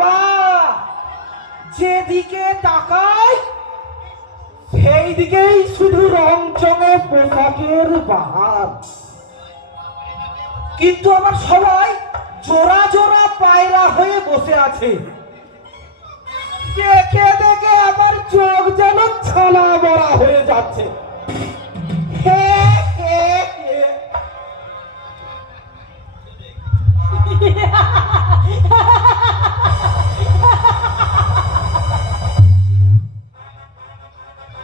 বাবা, যেদিকে তাকাই সেই দিকেই শুধু রংচঙে পোশাকের বাহার, কিন্তু আবার সবাই জোড়া জোড়া পায়রা হয়ে বসে আছে। দেখে দেখে আমার চোখ যেন ছানা বড়া হয়ে যাচ্ছে। হে হে হে।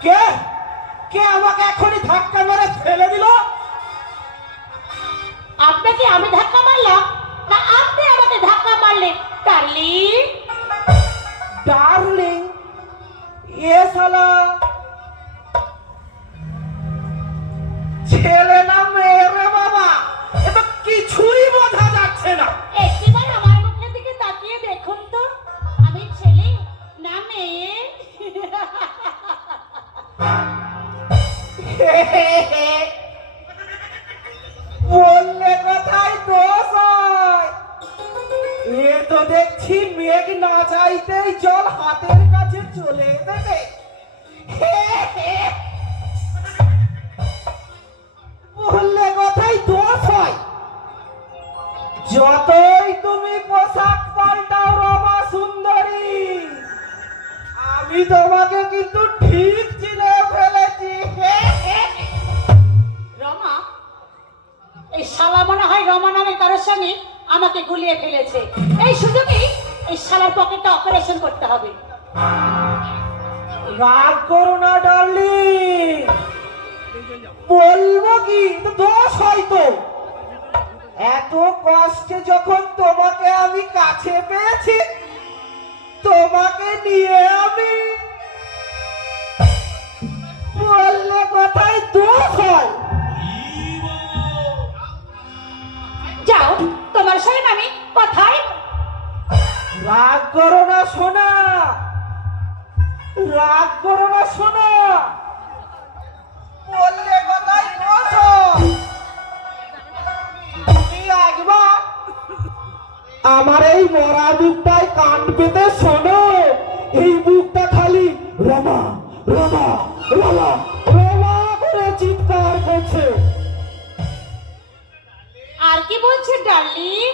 কে কে আমাকে এখনই ধাক্কা মেরে ফেলে দিল? আপনাকে আমি ধাক্কা মারলাম না আপনি আমাকে ধাক্কা মারলেন ডার্লিং? ডার্লিং? এ শালা ছেলে না মেয়ে রে বাবা? এ তো কিছুই বোঝা যাচ্ছে না। একবার আমার মুখের দিকে তাকিয়ে দেখুন তো, আমি ছেলে না মেয়ে? বললে কথাই দোষ হয়। এ তো দেখছি মেঘ না চাইতেই জল হাতের কাছে চলে এসেছে। বললে কথাই দোষ হয়। যতই তুমি পোশাক পাল্টাও রমা সুন্দরী, আমি তোমাকে কিন্তু ঠিক চিনে ফেলেছি। রমা? এই শালা মনে হয় রমা নামে কারোর সঙ্গে আমাকে গুলিয়ে ফেলেছে। এই সুযোগেই এই শালার পকেটটা অপারেশন করতে হবে। রাগ করো না ডার্লিং, বলবো কি তো দোষ হয়তো। এত কষ্টে যখন তোমাকে আমি কাছে পেয়েছি, তোমাকে নিয়ে আমি বললে কথাই দোষ হয়। যাও, তোমার সঙ্গে আমি কথাই। রাগ করো না সোনা, রাগ করো না সোনা, বললে কথাই দোষ হয়। তুমি একবার আমার এই মরা বুকটায় কান পেতে শোনো। এই বুকটা খালি রমা রমা রমা রমা করে চিৎকার করছে। আর কি বলছে ডার্লিং?